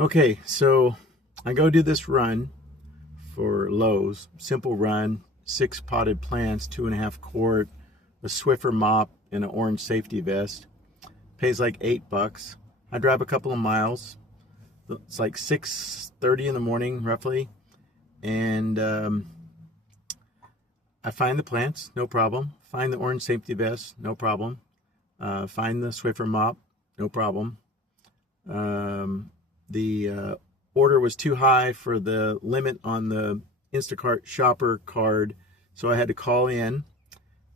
Okay, so I go do this run for Lowe's. Simple run, 6 potted plants, 2.5 quart, a Swiffer mop, and an orange safety vest. Pays like $8. I drive a couple of miles. It's like 6:30 in the morning, roughly. And I find the plants, no problem. Find the orange safety vest, no problem. Find the Swiffer mop, no problem. The order was too high for the limit on the Instacart shopper card, so I had to call in,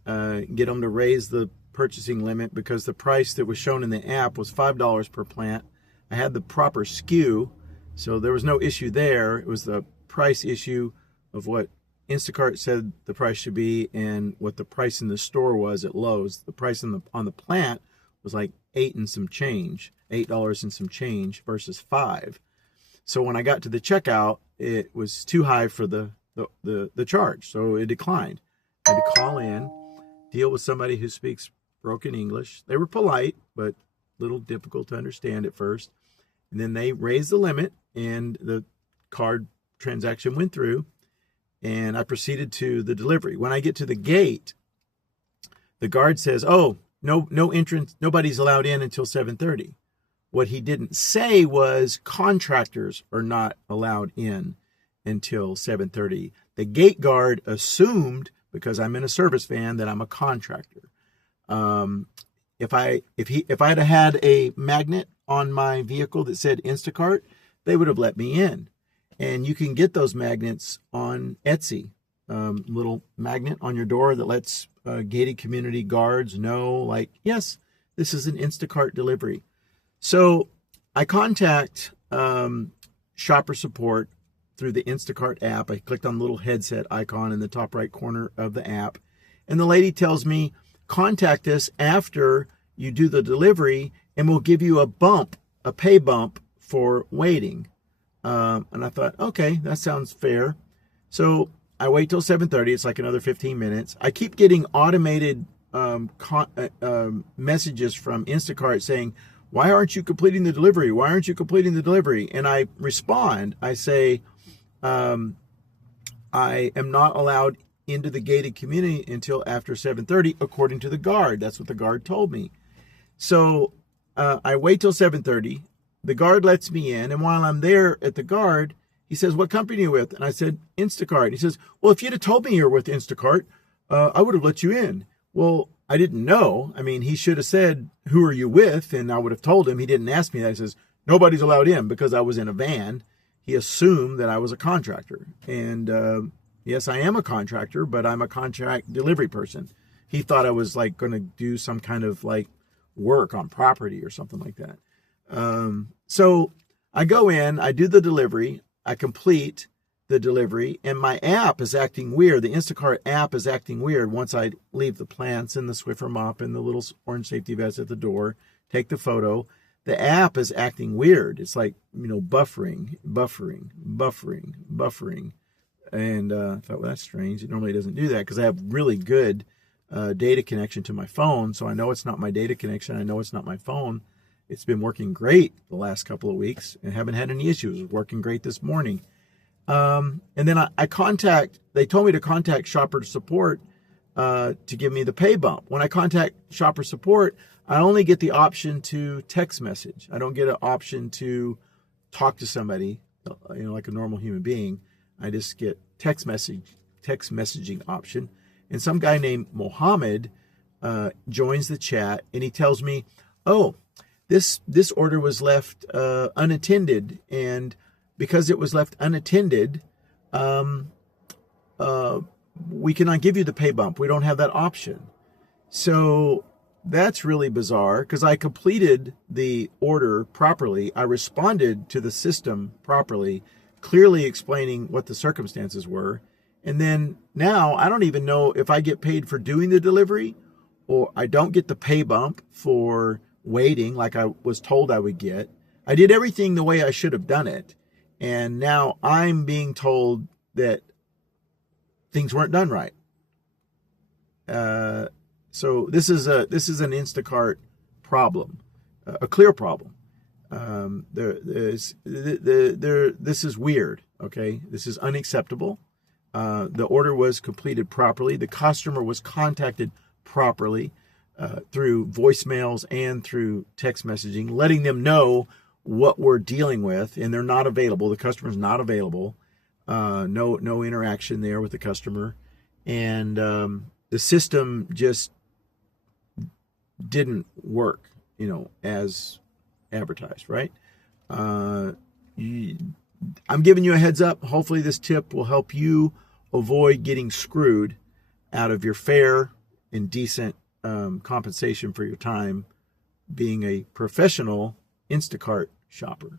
get them to raise the purchasing limit because the price that was shown in the app was $5 per plant. I had the proper SKU, so there was no issue there. It was the price issue of what Instacart said the price should be and what the price in the store was at Lowe's. The price on the plant was like $8 and some change versus $5. So when I got to the checkout, it was too high for the charge, so it declined. I had to call in, deal with somebody who speaks broken English. They were polite, but a little difficult to understand at first. And then they raised the limit, and the card transaction went through, and I proceeded to the delivery. When I get to the gate, the guard says, "Oh, no entrance, nobody's allowed in until 7:30. What he didn't say was contractors are not allowed in until 7:30. The gate guard assumed, because I'm in a service van, that I'm a contractor. If I'd had a magnet on my vehicle that said Instacart, they would have let me in. And you can get those magnets on Etsy. Little magnet on your door that lets gated community guards know, like, yes, this is an Instacart delivery. So I contact shopper support through the Instacart app. I clicked on the little headset icon in the top right corner of the app. And the lady tells me, contact us after you do the delivery and we'll give you a pay bump for waiting. And I thought, okay, that sounds fair. So I wait till 7:30. It's like another 15 minutes. I keep getting automated messages from Instacart saying, why aren't you completing the delivery? Why aren't you completing the delivery? And I respond, I say, I am not allowed into the gated community until after 7:30, according to the guard. That's what the guard told me. So I wait till 7:30. The guard lets me in. And while I'm there at the guard, he says, what company are you with? And I said, Instacart. He says, well, if you'd have told me you're with Instacart, I would have let you in. Well, I didn't know. I mean, he should have said, who are you with? And I would have told him. He didn't ask me that. He says, nobody's allowed in because I was in a van. He assumed that I was a contractor. And yes, I am a contractor, but I'm a contract delivery person. He thought I was like going to do some kind of like work on property or something like that. So I go in, I do the delivery, I complete the delivery, and my app is acting weird. The Instacart app is acting weird once I leave the plants and the Swiffer mop and the little orange safety vest at the door, take the photo. The app is acting weird. It's like, buffering. And I thought, well, that's strange. It normally doesn't do that because I have really good data connection to my phone. So I know it's not my data connection. I know it's not my phone. It's been working great the last couple of weeks and haven't had any issues. It was working great this morning. And then they told me to contact shopper support to give me the pay bump. When I contact shopper support, I only get the option to text message. I don't get an option to talk to somebody, like a normal human being. I just get text messaging option. And some guy named Mohammed joins the chat and he tells me, oh, this order was left unattended, and because it was left unattended, we cannot give you the pay bump. We don't have that option. So that's really bizarre because I completed the order properly. I responded to the system properly, clearly explaining what the circumstances were. And then now I don't even know if I get paid for doing the delivery or I don't get the pay bump for waiting like I was told I would get. I did everything the way I should have done it. And now I'm being told that things weren't done right. So this is an Instacart problem, a clear problem. This is weird. Okay, this is unacceptable. The order was completed properly. The customer was contacted properly through voicemails and through text messaging, letting them know what we're dealing with, and they're not available. The customer's not available. No interaction there with the customer, and the system just didn't work, as advertised, right? I'm giving you a heads up. Hopefully this tip will help you avoid getting screwed out of your fair and decent compensation for your time being a professional Instacart shopper.